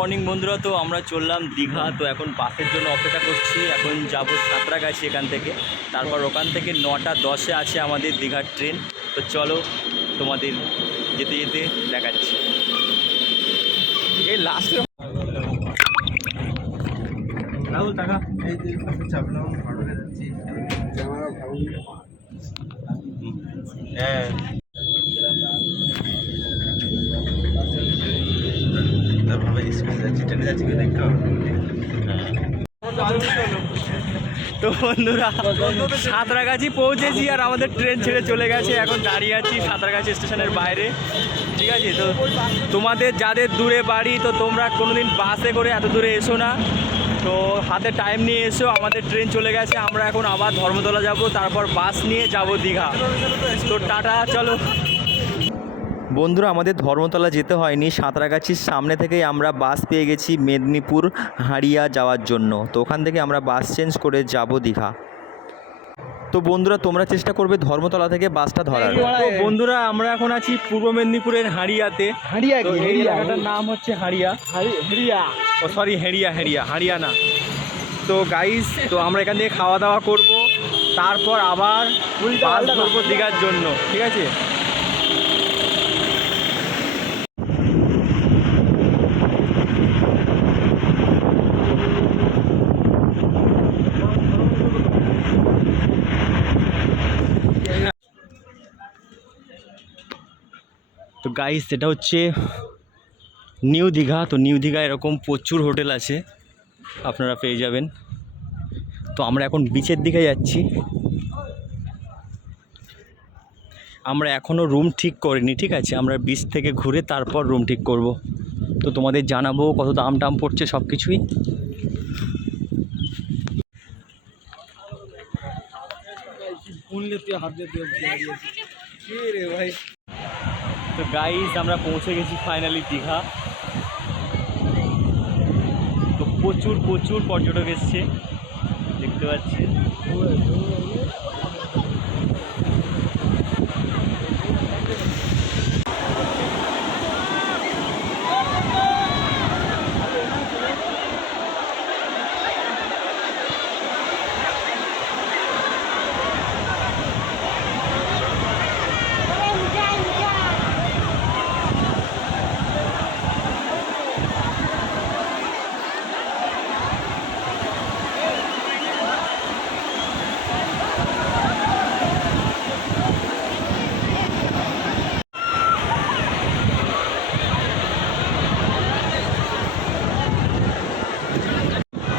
Morning বন্ধুরা। তো আমরা চললাম দীঘা। তো এখন বাসের জন্য অপেক্ষা করছি। এখন যাব সাঁতরাগাছি এখান থেকে, তারপর ওখান থেকে 9:10-এ আছে আমাদের দীঘার ট্রেন। তো চলো তোমাদের যেতে যেতে দেখাচ্ছি। এই লাস্টে রাহুল টাকা হ্যাঁ তো বন্ধুরা সাঁতরাগাছি পৌঁছেছি আর আমাদের ট্রেন ছেড়ে চলে গেছে। এখন দাঁড়িয়ে আছি সাঁতরাগাছি স্টেশনের বাইরে, ঠিক আছে। তো তোমাদের যাদের দূরে বাড়ি, তো তোমরা কোনোদিন বাসে করে এত দূরে এসো না, তো হাতে টাইম নিয়ে এসো। আমাদের ট্রেন চলে গেছে, আমরা এখন আবার ধর্মতলা যাব, তারপর বাস নিয়ে যাব দীঘা। তো টাটা, চলো বন্ধুরা। আমাদের ধর্মতলা যেতে হয়নি, সাঁতরাগাছির সামনে থেকেই আমরা বাস পেয়ে গেছি মেদিনীপুর হাড়িয়া যাওয়ার জন্য। তো ওখান থেকে আমরা বাস চেঞ্জ করে যাব দীঘা। তো বন্ধুরা তোমরা চেষ্টা করবে ধর্মতলা থেকে বাসটা ধরার। তো বন্ধুরা আমরা এখন আছি পূর্ব মেদিনীপুরের হাড়িয়াতে। এই জায়গাটার নাম হচ্ছে হাড়িয়া। ও সরি, হাড়িয়া না। তো গাইস, তো আমরা এখান থেকে খাওয়া দাওয়া করব, তারপর আবার বাস ধরবো দীঘার জন্য, ঠিক আছে। তো গাইস এটা হচ্ছে নিউ দীঘা। তো নিউ দীঘা এরকম প্রচুর হোটেল আছে, আপনারা পেয়ে যাবেন। তো আমরা এখন বিচের দিকে যাচ্ছি। আমরা এখনও রুম ঠিক করিনি, ঠিক আছে। আমরা বিচ থেকে ঘুরে তারপর রুম ঠিক করব। তো তোমাদের জানাবো কত দাম টাম পড়ছে সব কিছুই। তো গাইস আমরা পৌঁছে গেছি ফাইনালি দীঘা। তো প্রচুর প্রচুর পর্যটক এসছে, দেখতে পাচ্ছি।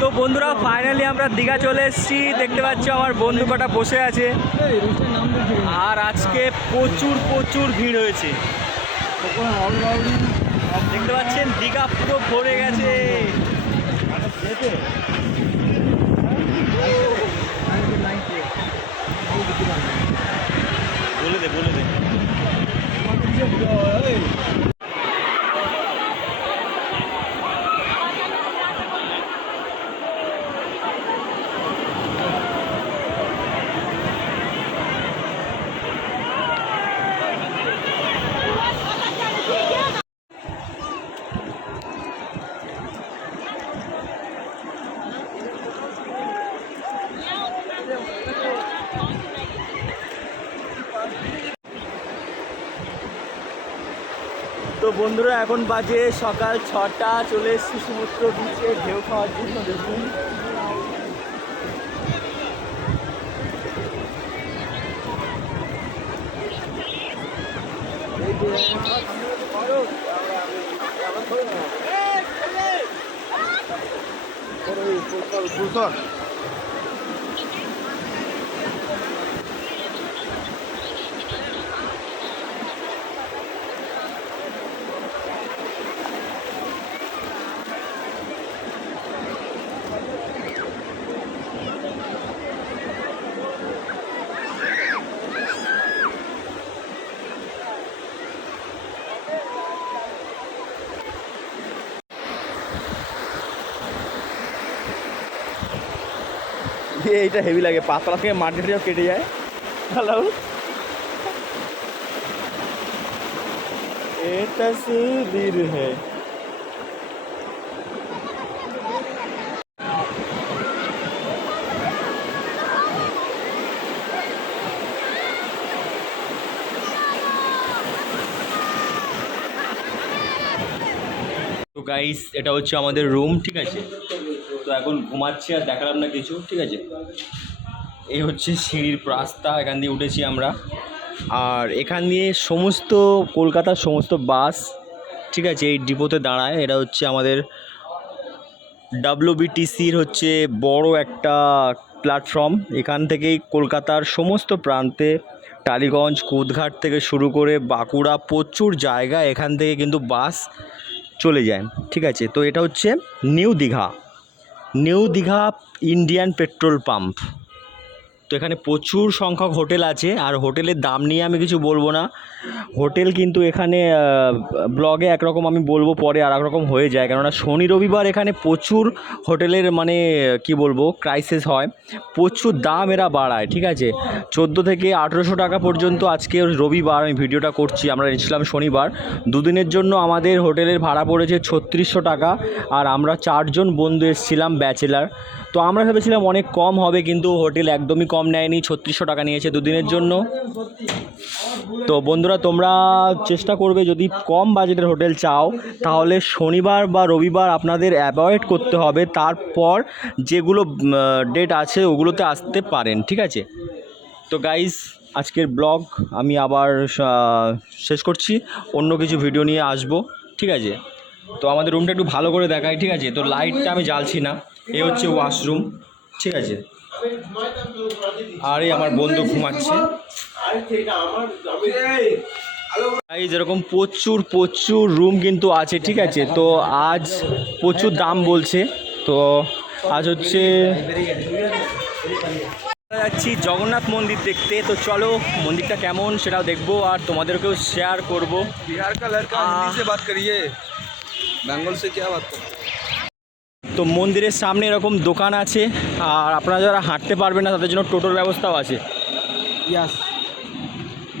তো বন্ধুরা ফাইনালি আমরা দীঘা চলে এসেছি। দেখতে পাচ্ছ আমার বন্ধু কটা বসে আছে, আর আজকে প্রচুর প্রচুর ভিড় হয়েছে। দেখতে পাচ্ছেন দীঘা পুরো ভরে গেছে। বলে দে বলে দে। তো বন্ধুরা এখন বাজে সকাল 6টা, চলে এসেছি সমুদ্র বিচে ঢেউ খাওয়ার জন্য। দেখুন এইটা হেভি লাগে, পাতলা থেকে মাটিটা কেটে যায়। হ্যালো, এটা তসবীর হ্যায়। গাইস এটা হচ্ছে আমাদের রুম, ঠিক আছে। তো এখন ঘুমাচ্ছি আর দেখালাম না কিছু, ঠিক আছে। এই হচ্ছে সিঁড়ির রাস্তা, এখান দিয়ে উঠেছি আমরা। আর এখান দিয়ে সমস্ত কলকাতার সমস্ত বাস, ঠিক আছে, এই ডিপোতে দাঁড়ায়। এটা হচ্ছে আমাদের WBTCর হচ্ছে বড় একটা প্ল্যাটফর্ম। এখান থেকেই কলকাতার সমস্ত প্রান্তে, টালিগঞ্জ, কুদঘাট থেকে শুরু করে বাঁকুড়া, প্রচুর জায়গা এখান থেকে কিন্তু বাস চলে যায়, ঠিক আছে। তো এটা হচ্ছে new Digha Indian petrol pump. তো এখানে প্রচুর সংখ্যক হোটেল আছে, আর হোটেলের দাম নিয়ে আমি কিছু বলবো না। হোটেল কিন্তু এখানে ব্লগে একরকম আমি বলবো, পরে আর এক রকম হয়ে যায়, কেননা শনি রবিবার এখানে প্রচুর হোটেলের মানে কি বলবো ক্রাইসিস হয়, প্রচুর দাম এরা বাড়ায়, ঠিক আছে। 14 থেকে 1800 টাকা পর্যন্ত। আজকে রবিবার আমি ভিডিওটা করছি, আমরা এসেছিলাম শনিবার। দুদিনের জন্য আমাদের হোটেলের ভাড়া পড়েছে 3600 টাকা, আর আমরা 4 জন বন্ধু এসেছিলাম ব্যাচেলার। তো আমরা ভেবেছিলাম অনেক কম হবে, কিন্তু হোটেল একদমই কম নেয়নি, 3600 টাকা নিয়েছে দুদিনের জন্য। তো বন্ধুরা তোমরা চেষ্টা করবে, যদি কম বাজেটের হোটেল চাও তাহলে শনিবার বা রবিবার আপনাদের অ্যাভয়েড করতে হবে, তারপর যেগুলো ডেট আছে ওগুলোতে আসতে পারেন, ঠিক আছে। তো গাইস আজকের ব্লগ আমি আবার শেষ করছি, অন্য কিছু ভিডিও নিয়ে আসবো, ঠিক আছে। তো আমাদের রুমটা একটু ভালো করে দেখাই, ঠিক আছে। তো লাইটটা আমি জ্বালছি না, এই হচ্ছে ওয়াশরুম, ঠিক আছে। আর এই আমার বন্ধু ঘুমাচ্ছে। এই যেরকম প্রচুর প্রচুর রুম কিন্তু আছে, ঠিক আছে। তো আজ প্রচুর দাম বলছে। তো আজ হচ্ছে যাচ্ছি জগন্নাথ মন্দির দেখতে। তো চলো মন্দিরটা কেমন সেটাও দেখবো, আর তোমাদেরকেও শেয়ার করবো। बिहार का लड़का हिंदी से बात करिए, बेंगल से क्या बात करें। তো মন্দিরের সামনে এরকম দোকান আছে, আর আপনারা যারা হাঁটতে পারবেন না তাদের জন্য টোটোর ব্যবস্থাও আছে। यस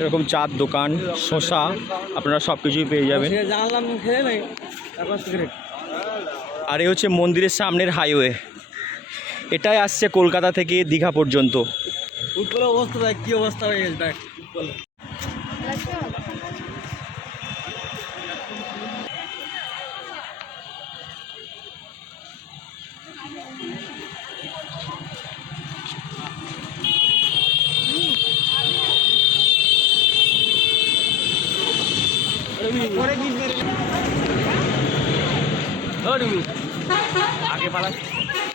এরকম চার দোকান, শসা, আপনারা সব কিছুই পেয়ে যাবেন। জানলাম খেলে নাই তারপর সিগারেট। আর এই হচ্ছে মন্দিরের সামনের হাইওয়ে, এটাই আসছে কলকাতা থেকে দীঘা পর্যন্ত। ফুটবল অবস্থা দেখ, কি অবস্থা হয়ে গেছে দেখ ফুটবল।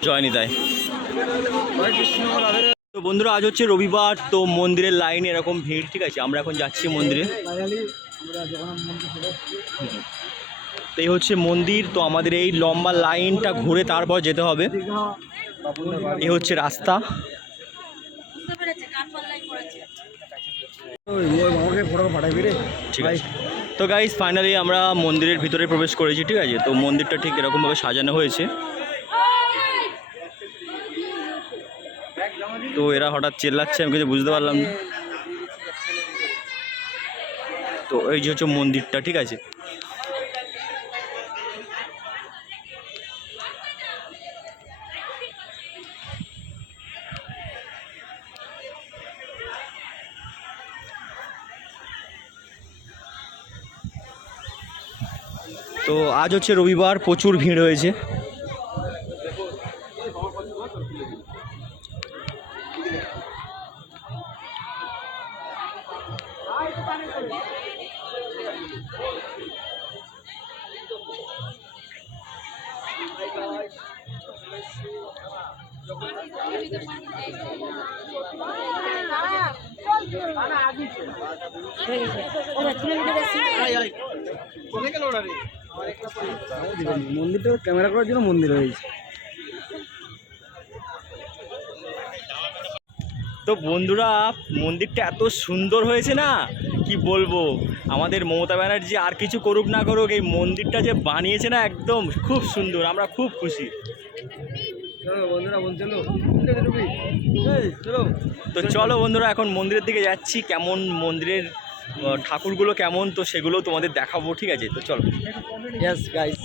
জয় নিতাই। তো বন্ধুরা আজ হচ্ছে রবিবার, তো মন্দিরের লাইন এরকম ভিড়, ঠিক আছে। আমরা এখন যাচ্ছি মন্দিরে। তো এই হচ্ছে মন্দির। তো আমাদের এই লম্বা লাইনটা ঘুরে তারপর যেতে হবে। এই হচ্ছে রাস্তা। ঠিক আছে। তো গাইস ফাইনালি আমরা মন্দিরের ভিতরে প্রবেশ করেছি, ঠিক আছে। তো মন্দিরটা ঠিক এরকমভাবে সাজানো হয়েছে। তো এরা হঠাৎ চেল্লাচ্ছে, আমি কিছু বুঝতে পারলাম না। তো এই যে হচ্ছে মন্দিরটা, ঠিক আছে। তো আজ হচ্ছে রবিবার, প্রচুর ভিড় হয়েছে। মন্দিরটা ক্যামেরা করার জন্য মন্দির হয়েছে। তো বন্ধুরা মন্দিরটা এত সুন্দর হয়েছে না, কি বলবো। আমাদের মমতা ব্যানার্জি আর কিছু করুক না করুক, এই মন্দিরটা যে বানিয়েছে না একদম খুব সুন্দর, আমরা খুব খুশি। বন্ধুরা চলো। তো চলো বন্ধুরা এখন মন্দিরের দিকে যাচ্ছি। কেমন মন্দিরের ঠাকুরগুলো কেমন, তো সেগুলো তোমাদের দেখাবো, ঠিক আছে। তো চলো। Yes guys.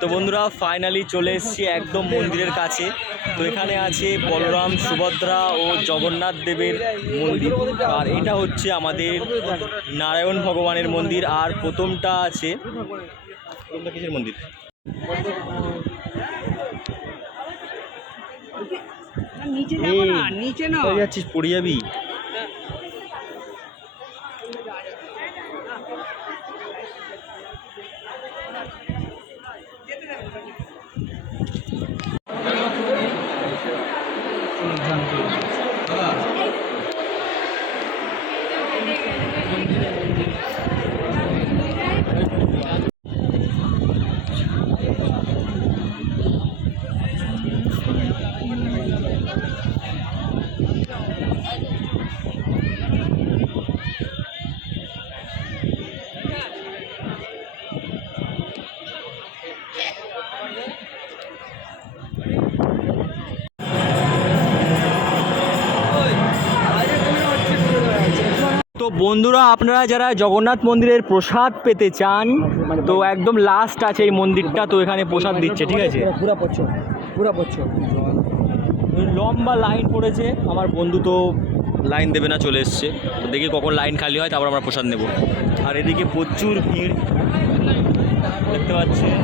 তো বন্ধুরা ফাইনালি চলে এসেছি একদম মন্দিরের কাছে। তো এখানে আছে বলরাম, সুভদ্রা ও জগন্নাথ দেবের মন্দির। আর এটা হচ্ছে আমাদের নারায়ণ ভগবানের মন্দির। আর প্রথমটা আছে, প্রথমটা কিসের মন্দির? কোথায় যাচ্ছিস, পড়ে যাবি। তো বন্ধুরা, আপনারা যারা জগন্নাথ মন্দিরের প্রসাদ পেতে চান, তো একদম লাস্ট আছে এই মন্দিরটা। তো এখানে প্রসাদ দিচ্ছে, ঠিক আছে। লম্বা লাইন পড়েছে, আমার বন্ধু তো লাইন দেবে না, চলে এসছে। তো দেখি কখন লাইন খালি হয়, তারপর আমরা প্রসাদ নেব। আর এদিকে প্রচুর ভিড় দেখতে পাচ্ছেন।